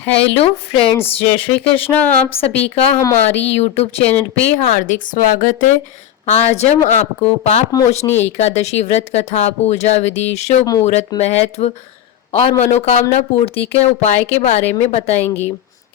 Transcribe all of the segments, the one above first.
Hello friends, जय श्री कृष्णा। आप सभी का हमारी यूट्यूब चैनल पे हार्दिक स्वागत है। आज हम आपको पाप मोचनी एकादशी व्रत कथा, पूजा विधि, शुभ मुहूर्त, महत्व और मनोकामना पूर्ति के उपाय के बारे में बताएंगे।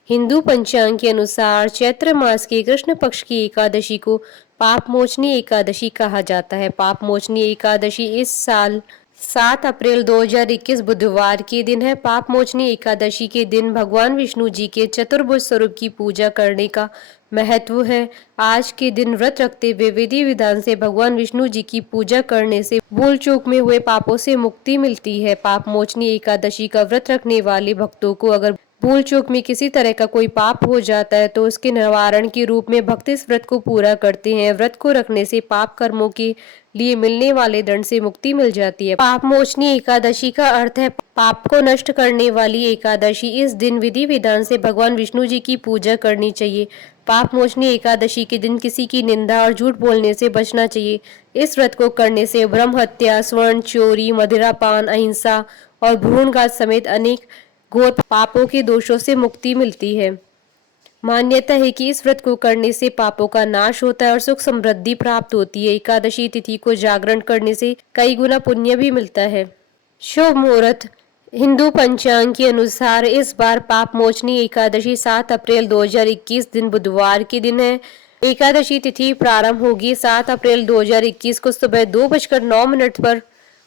हिंदू पंचांग के अनुसार चैत्र मास के कृष्ण पक्ष की एकादशी को पाप मोचनी एकादशी कहा जाता है। पाप मोचनी एकादशी इस साल 7 अप्रैल 2021 बुधवार के दिन है। पाप मोचनी एकादशी के दिन भगवान विष्णु जी के चतुर्भुज स्वरूप की पूजा करने का महत्व है। आज के दिन व्रत रखते हुए विधि विधान से भगवान विष्णु जी की पूजा करने से भूल चूक में हुए पापों से मुक्ति मिलती है। पाप मोचनी एकादशी का व्रत रखने वाले भक्तों को अगर भूल चूक में किसी तरह का कोई पाप हो जाता है तो उसके निवारण के रूप में भक्त इस व्रत को पूरा करते हैं। व्रत को रखने से पाप कर्मों के लिए मिलने वाले दंड से मुक्ति मिल जाती है। पाप मोचनी एकादशी का अर्थ है पाप को नष्ट करने वाली एकादशी। इस दिन विधि विधान से भगवान विष्णु जी की पूजा करनी चाहिए। पाप मोचनी एकादशी के दिन किसी की निंदा और झूठ बोलने से बचना चाहिए। इस व्रत को करने से ब्रह्म हत्या, स्वर्ण चोरी, मदिरापान, अहिंसा और भ्रूणघात समेत अनेक घोर पापों के दोषों से मुक्ति मिलती है। मान्यता है कि इस व्रत को करने से पापों का नाश होता है और सुख समृद्धि प्राप्त होती है। एकादशी तिथि को जागरण करने से कई गुना पुण्य भी मिलता है। शुभ मुहूर्त। हिंदू पंचांग के अनुसार इस बार पाप मोचनी एकादशी 7 अप्रैल 2021 दिन बुधवार के दिन है। एकादशी तिथि प्रारंभ होगी 7 अप्रैल 2021 को सुबह 2:09 पर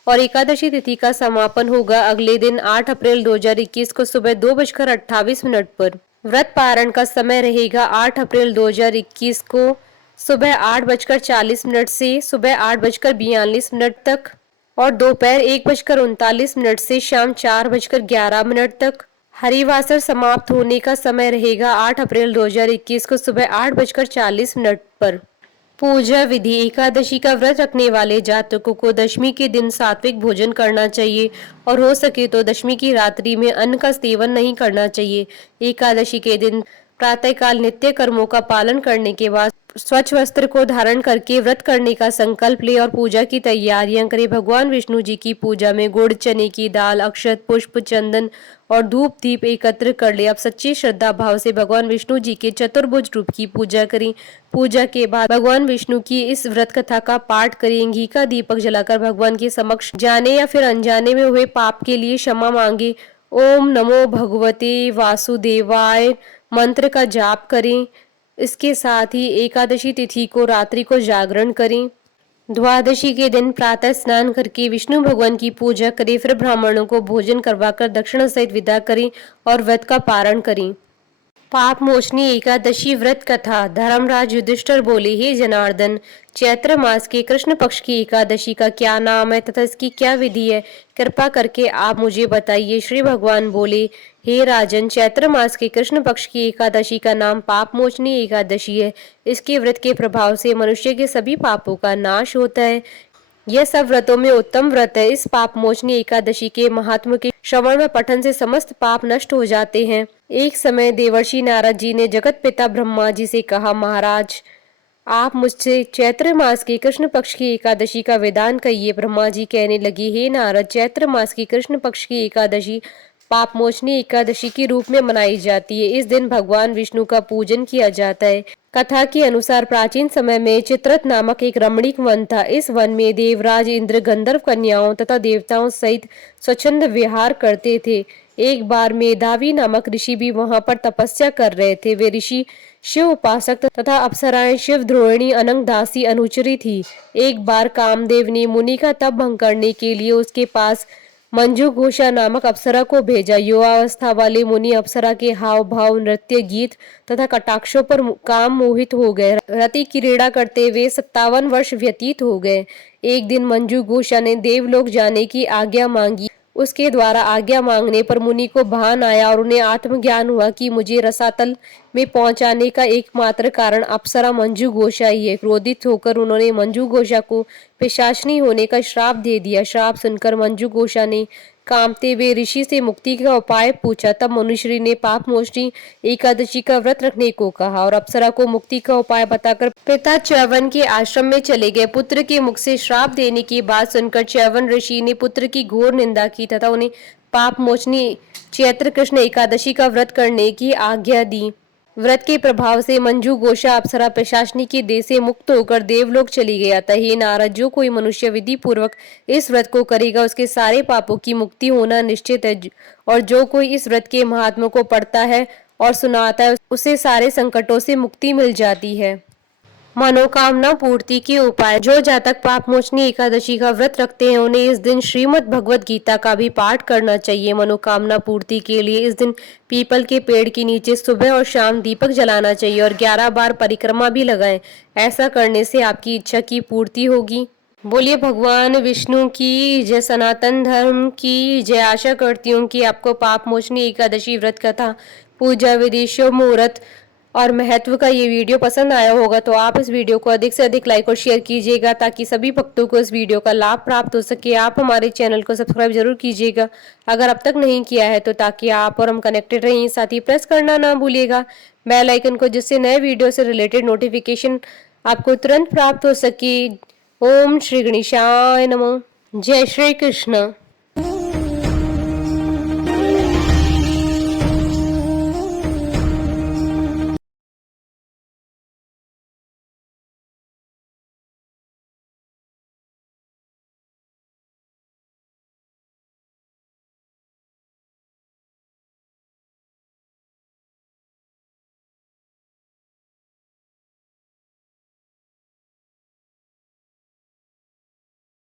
और एकादशी तिथि का समापन होगा अगले दिन 8 अप्रैल 2021 को सुबह 2:28 पर। व्रत पारण का समय रहेगा 8 अप्रैल 2021 को सुबह 8:40 से सुबह 8:42 तक और दोपहर 1:39 से शाम 4:11 तक। हरिवासर समाप्त होने का समय रहेगा 8 अप्रैल 2021 को सुबह 8:40 पर। पूजा विधि। एकादशी का व्रत रखने वाले जातकों को दशमी के दिन सात्विक भोजन करना चाहिए और हो सके तो दशमी की रात्रि में अन्न का सेवन नहीं करना चाहिए। एकादशी के दिन प्रातःकाल नित्य कर्मों का पालन करने के बाद स्वच्छ वस्त्र को धारण करके व्रत करने का संकल्प ले और पूजा की तैयारियां करें। भगवान विष्णु जी की पूजा में गुड़, चने की दाल, अक्षत, पुष्प, चंदन और धूप दीप एकत्र कर ले। अब सच्ची श्रद्धा भाव से भगवान विष्णु जी के चतुर्भुज रूप की पूजा करें। पूजा के बाद भगवान विष्णु की इस व्रत कथा का पाठ करें। घी का दीपक जलाकर भगवान के समक्ष जाने या फिर अनजाने में हुए पाप के लिए क्षमा मांगे। ओम नमो भगवते वासुदेवाय मंत्र का जाप करें। इसके साथ ही एकादशी तिथि को रात्रि को जागरण करें। द्वादशी के दिन प्रातः स्नान करके विष्णु भगवान की पूजा करें। फिर ब्राह्मणों को भोजन करवाकर दक्षिणा सहित विदा करें और व्रत का पारण करें। पाप मोचनी एकादशी व्रत कथा। धर्मराज युधिष्ठिर बोले, हे जनार्दन, चैत्र मास के कृष्ण पक्ष की एकादशी का क्या नाम है तथा इसकी क्या विधि है? कृपा करके आप मुझे बताइए। श्री भगवान बोले, हे राजन, चैत्र मास के कृष्ण पक्ष की एकादशी का नाम पाप मोचनी एकादशी है। इसके व्रत के प्रभाव से मनुष्य के सभी पापों का नाश होता है। यह सब व्रतों में उत्तम व्रत है। इस पाप मोचनी एकादशी के महात्म के श्रवण व पठन से समस्त पाप नष्ट हो जाते हैं। एक समय देवर्षि नारद जी ने जगत पिता ब्रह्मा जी से कहा, महाराज, आप मुझसे चैत्र मास के कृष्ण पक्ष की एकादशी का विधान कहिए। ब्रह्मा जी कहने लगे, हे नारद, चैत्र मास की कृष्ण पक्ष की एकादशी पाप मोचनी एकादशी के रूप में मनाई जाती है। इस दिन भगवान विष्णु का पूजन किया जाता है। कथा के अनुसार प्राचीन समय में चित्रत नामक एक रमणीक वन था। इस वन में देवराज इंद्र गंधर्व कन्याओं तथा देवताओं सहित स्वच्छंद विहार करते थे। एक बार मेधावी नामक ऋषि भी वहां पर तपस्या कर रहे थे। वे ऋषि शिव उपासक तथा अप्सराएं शिव द्रोहिणी अनंग दासी अनुचरी थी। एक बार कामदेव ने मुनि का तप भंग करने के लिए उसके पास मंजू घोषा नामक अप्सरा को भेजा। युवावस्था वाले मुनि अप्सरा के हाव भाव, नृत्य, गीत तथा कटाक्षों पर काम मोहित हो गए। रति क्रीड़ा करते हुए 57 वर्ष व्यतीत हो गए। एक दिन मंजू घोषा ने देवलोक जाने की आज्ञा मांगी। उसके द्वारा आज्ञा मांगने पर मुनि को भान आया और उन्हें आत्मज्ञान हुआ कि मुझे रसातल में पहुंचाने का एकमात्र कारण अप्सरा मंजू घोषा ही है। क्रोधित होकर उन्होंने मंजू घोषा को पिशाचनी होने का श्राप दे दिया। श्राप सुनकर मंजू घोषा ने कामते हुए ऋषि से मुक्ति का उपाय पूछा। तब मनुश्री ने पाप मोचनी एकादशी का व्रत रखने को कहा और अप्सरा को मुक्ति का उपाय बताकर पिता च्यवन के आश्रम में चले गए। पुत्र के मुख से श्राप देने की बात सुनकर च्यवन ऋषि ने पुत्र की घोर निंदा की तथा उन्हें पाप मोचनी चैत्र कृष्ण एकादशी का व्रत करने की आज्ञा दी। व्रत के प्रभाव से मंजू गोशा अप्सरा प्रशासनी के देह से मुक्त होकर देवलोक चली गई। अतः हे नारद, जो कोई मनुष्य विधि पूर्वक इस व्रत को करेगा उसके सारे पापों की मुक्ति होना निश्चित है। और जो कोई इस व्रत के महात्मा को पढ़ता है और सुनाता है उसे सारे संकटों से मुक्ति मिल जाती है। मनोकामना पूर्ति के उपाय। जो जातक पाप मोचनी एकादशी का व्रत रखते हैं उन्हें इस दिन श्रीमद् भगवत गीता का भी पाठ करना चाहिए। मनोकामना पूर्ति के लिए इस दिन पीपल के पेड़ के नीचे सुबह और शाम दीपक जलाना चाहिए और 11 बार परिक्रमा भी लगाएं। ऐसा करने से आपकी इच्छा की पूर्ति होगी। बोलिए भगवान विष्णु की जय, सनातन धर्म की जय। आशा करती हूँ कि आपको पाप मोचनी एकादशी व्रत कथा, पूजा विधि, शुभ मुहूर्त और महत्व का ये वीडियो पसंद आया होगा तो आप इस वीडियो को अधिक से अधिक लाइक और शेयर कीजिएगा ताकि सभी भक्तों को इस वीडियो का लाभ प्राप्त हो सके। आप हमारे चैनल को सब्सक्राइब जरूर कीजिएगा अगर अब तक नहीं किया है तो, ताकि आप और हम कनेक्टेड रहें। साथ ही प्रेस करना ना भूलिएगा बेल आइकन को, जिससे नए वीडियो से रिलेटेड नोटिफिकेशन आपको तुरंत प्राप्त हो सके। ओम श्री गणेशाय नमः। जय श्री कृष्ण।